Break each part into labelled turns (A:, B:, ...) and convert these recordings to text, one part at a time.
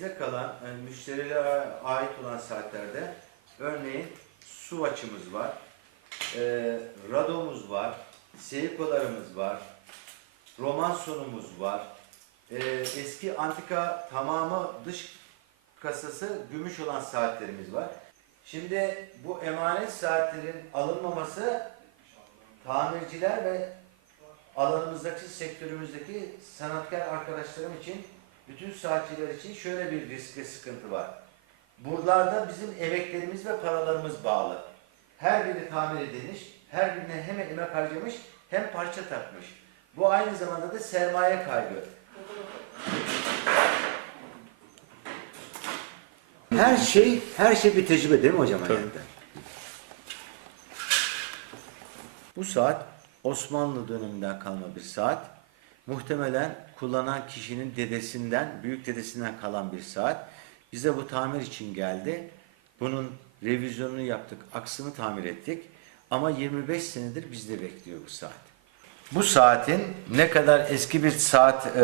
A: elimizde kalan yani müşterilere ait olan saatlerde örneğin su açımız var, e, radomuz var, Seiko'larımız var, roman sonumuz var, e, eski antika tamamı dış kasası gümüş olan saatlerimiz var. Şimdi bu emanet saatlerin alınmaması tamirciler ve alanımızdaki, sektörümüzdeki sanatkar arkadaşlarım için, bütün saatçiler için şöyle bir risk ve sıkıntı var. Buralarda bizim emeklerimiz ve paralarımız bağlı. Her biri tamir edilmiş, her birine hem emek harcamış hem parça takmış. Bu aynı zamanda da sermaye kaybı. Her şey, her şey bir tecrübe değil mi hocam hayatta? Bu saat Osmanlı döneminden kalma bir saat. Muhtemelen kullanan kişinin dedesinden, büyük dedesinden kalan bir saat. Bize bu tamir için geldi. Bunun revizyonunu yaptık, aksını tamir ettik. Ama 25 senedir bizde bekliyor bu saat. Bu saatin ne kadar eski bir saat e,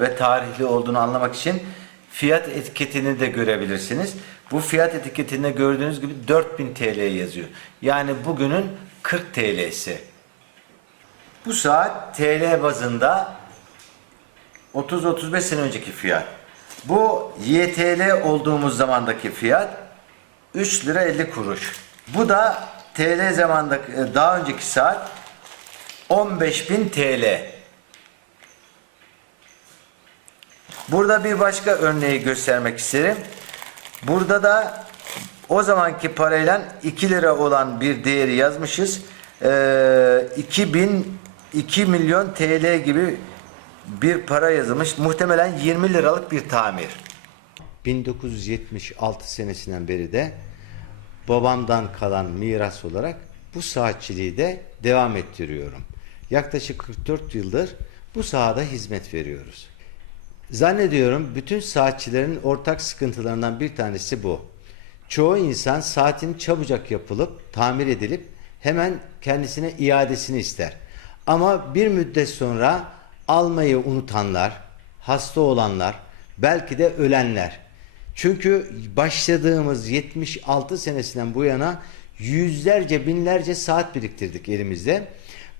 A: ve tarihli olduğunu anlamak için fiyat etiketini de görebilirsiniz. Bu fiyat etiketinde gördüğünüz gibi 4000 TL yazıyor. Yani bugünün 40 TL'si. Bu saat TL bazında 30-35 sene önceki fiyat. Bu YTL olduğumuz zamandaki fiyat 3 lira 50 kuruş. Bu da TL zamandaki e, daha önceki saat 15.000 TL. Burada bir başka örneği göstermek isterim. Burada da o zamanki parayla 2 lira olan bir değeri yazmışız. Ee, 2000 2 milyon TL gibi bir para yazılmış. Muhtemelen 20 liralık bir tamir. 1976 senesinden beri de babamdan kalan miras olarak bu saatçiliği de devam ettiriyorum. Yaklaşık 44 yıldır bu sahada hizmet veriyoruz. Zannediyorum bütün saatçilerin ortak sıkıntılarından bir tanesi bu. Çoğu insan saatin çabucak yapılıp tamir edilip hemen kendisine iadesini ister. Ama bir müddet sonra almayı unutanlar, hasta olanlar, belki de ölenler. Çünkü başladığımız 76 senesinden bu yana yüzlerce binlerce saat biriktirdik elimizde.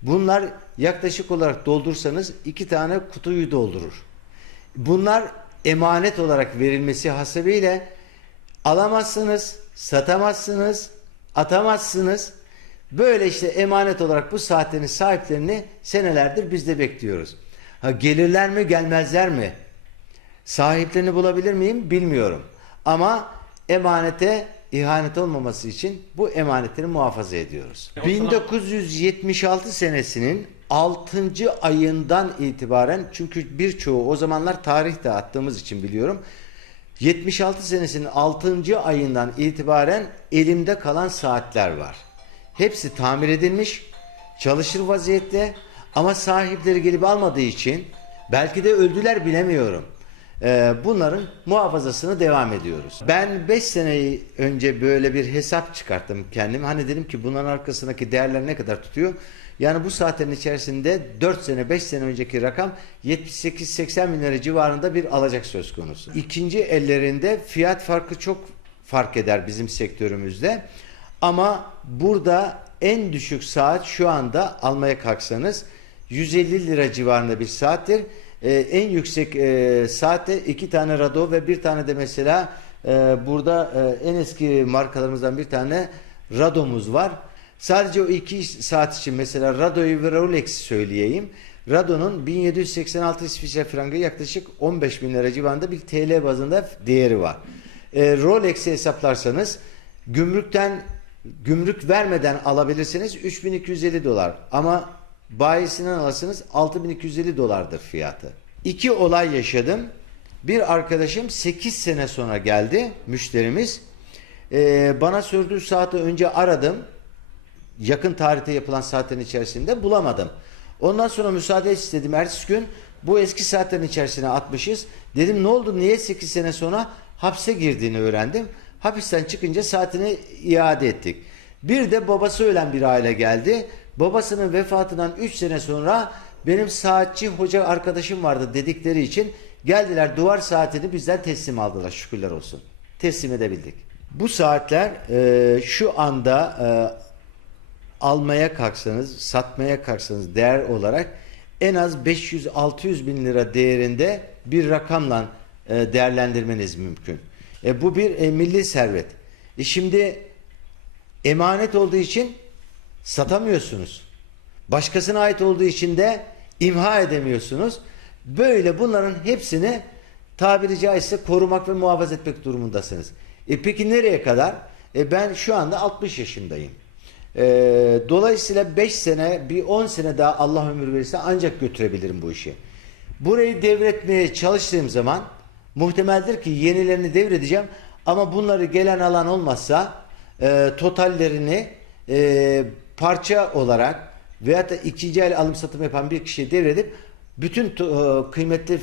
A: Bunlar yaklaşık olarak doldursanız iki tane kutuyu doldurur. Bunlar emanet olarak verilmesi hasebiyle alamazsınız, satamazsınız, atamazsınız. Böyle işte emanet olarak bu saatlerin sahiplerini senelerdir biz de bekliyoruz. Ha, gelirler mi gelmezler mi? Sahiplerini bulabilir miyim bilmiyorum. Ama emanete ihanet olmaması için bu emanetleri muhafaza ediyoruz. 1976 senesinin 6. ayından itibaren çünkü birçoğu o zamanlar tarih de attığımız için biliyorum. 76 senesinin 6. ayından itibaren elimde kalan saatler var. Hepsi tamir edilmiş, çalışır vaziyette ama sahipleri gelip almadığı için belki de öldüler bilemiyorum. Ee, bunların muhafazasını devam ediyoruz. Ben 5 sene önce böyle bir hesap çıkarttım kendim. Hani dedim ki bunların arkasındaki değerler ne kadar tutuyor? Yani bu saatlerin içerisinde 4 sene 5 sene önceki rakam 78-80 bin lira civarında bir alacak söz konusu. İkinci ellerinde fiyat farkı çok fark eder bizim sektörümüzde. Ama burada en düşük saat şu anda almaya kalksanız 150 lira civarında bir saattir. Ee, en yüksek e, saatte iki tane Rado ve bir tane de mesela e, burada e, en eski markalarımızdan bir tane Rado'muz var. Sadece o iki saat için mesela Rado'yu ve Rolex'i söyleyeyim. Rado'nun 1786 İsviçre frangı yaklaşık 15 bin lira civarında bir TL bazında değeri var. E, Rolex'i hesaplarsanız gümrükten gümrük vermeden alabilirsiniz 3250 dolar ama bayisinden alırsınız 6250 dolardır fiyatı. İki olay yaşadım. Bir arkadaşım 8 sene sonra geldi müşterimiz. Ee, bana sorduğu saati önce aradım. Yakın tarihte yapılan saatlerin içerisinde bulamadım. Ondan sonra müsaade istedim. Ertesi gün bu eski saatlerin içerisine atmışız. Dedim ne oldu niye 8 sene sonra hapse girdiğini öğrendim. Hapisten çıkınca saatini iade ettik. Bir de babası ölen bir aile geldi. Babasının vefatından 3 sene sonra benim saatçi hoca arkadaşım vardı dedikleri için Geldiler duvar saatini bizden teslim aldılar şükürler olsun. Teslim edebildik. Bu saatler e, şu anda e, almaya kalksanız, satmaya kalksanız değer olarak en az 500-600 bin lira değerinde bir rakamla e, değerlendirmeniz mümkün. E, bu bir e, milli servet. E, şimdi emanet olduğu için satamıyorsunuz. Başkasına ait olduğu için de imha edemiyorsunuz. Böyle bunların hepsini tabiri caizse korumak ve muhafaza etmek durumundasınız. E peki nereye kadar? E ben şu anda 60 yaşındayım. E, dolayısıyla 5 sene, bir 10 sene daha Allah ömür verirse ancak götürebilirim bu işi. Burayı devretmeye çalıştığım zaman muhtemeldir ki yenilerini devredeceğim ama bunları gelen alan olmazsa e, totallerini e, parça olarak veyahut da ikinci el alım satım yapan bir kişiye devredip bütün e, kıymetli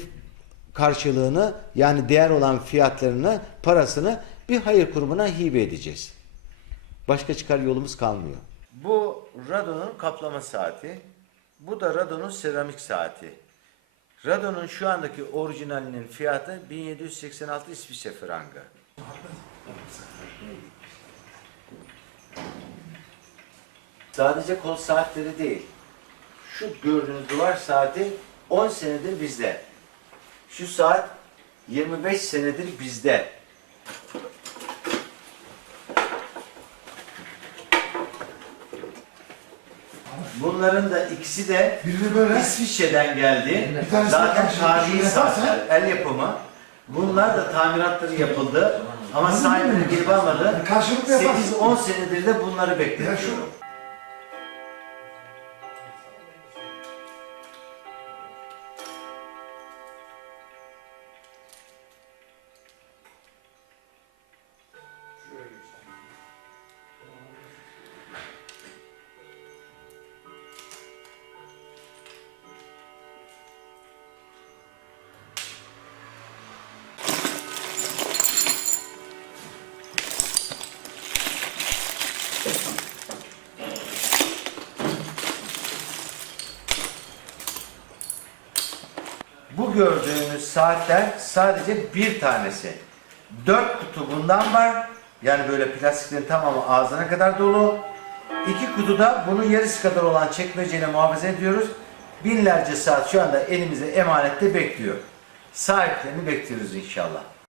A: karşılığını yani değer olan fiyatlarını, parasını bir hayır kurumuna hibe edeceğiz. Başka çıkar yolumuz kalmıyor. Bu Rado'nun kaplama saati. Bu da Rado'nun seramik saati. Rado'nun şu andaki orijinalinin fiyatı 1786 İsviçre frangı. Sadece kol saatleri değil. Şu gördüğünüz duvar saati 10 senedir bizde. Şu saat 25 senedir bizde. Bunların da ikisi de
B: Birini böyle.
A: İsviçre'den geldi.
B: Bir
A: Zaten tarihi saatler, el yapımı. Bunlar da tamiratları yapıldı. Ama sahibini gelip almadı.
B: Karşılıklı yaparsın.
A: 8-10 senedir de bunları
B: Ya şu-
A: gördüğünüz saatler sadece bir tanesi. Dört kutu bundan var. Yani böyle plastiklerin tamamı ağzına kadar dolu. İki kutuda bunun yarısı kadar olan çekmeceyle muhafaza ediyoruz. Binlerce saat şu anda elimizde emanette bekliyor. Sahiplerini bekliyoruz inşallah.